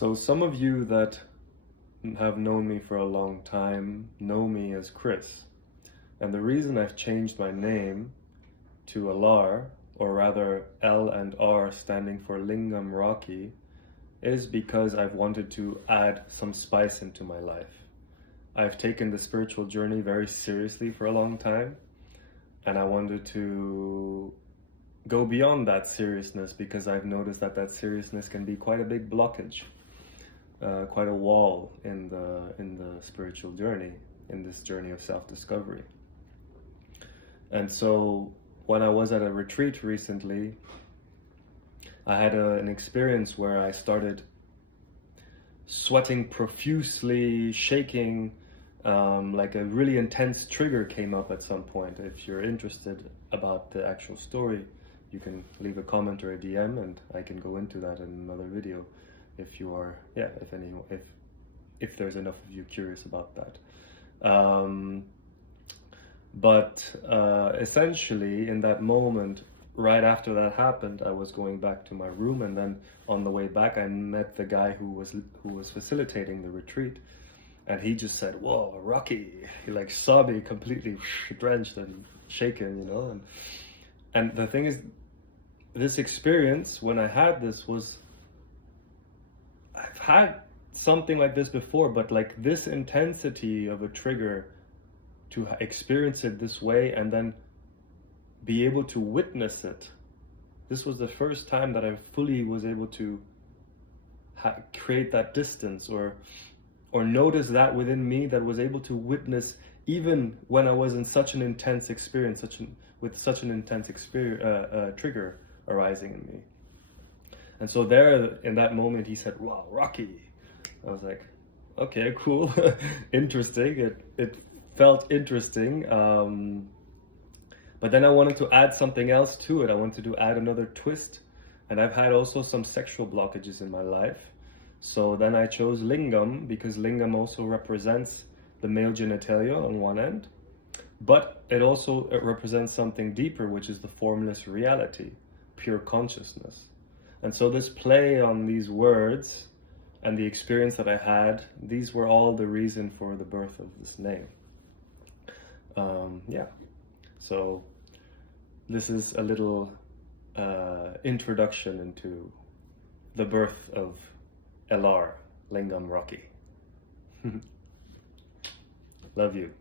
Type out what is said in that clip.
So some of you that have known me for a long time know me as Chris. And the reason I've changed my name to Elar, or rather L and R standing for lingam rocky, is because I've wanted to add some spice into my life. I've taken the spiritual journey very seriously for a long time, and I wanted to go beyond that seriousness because I've noticed that that seriousness can be quite a big blockage, quite a wall in the spiritual journey, in this journey of self-discovery. And so when I was at a retreat recently, I had an experience where I started sweating profusely, shaking, like a really intense trigger came up at some point. If you're interested about the actual story, you can leave a comment or a DM and I can go into that in another video if you are, if there's enough of you curious about that. Essentially in that moment, right after that happened, I was going back to my room, and then on the way back I met the guy who was facilitating the retreat, and he just said, "Whoa, Rocky!" He like saw me completely drenched and shaken, you know. And the thing is, this experience when I had this was, I've had something like this before, but like this intensity of a trigger, to experience it this way and then be able to witness it. This was the first time that I fully was able to create that distance or notice that within me, that was able to witness even when I was in such an intense experience, with such an intense trigger arising in me. And so there, in that moment, he said, "Wow, Rocky." I was like, okay, cool, interesting. It felt interesting. But then I wanted to add something else to it. I wanted to add another twist. And I've had also some sexual blockages in my life. So then I chose lingam, because lingam also represents the male genitalia on one end, but it also represents something deeper, which is the formless reality, pure consciousness. And so this play on these words and the experience that I had, these were all the reason for the birth of this name. So this is a little introduction into the birth of Elar, lingam rocky. Love you.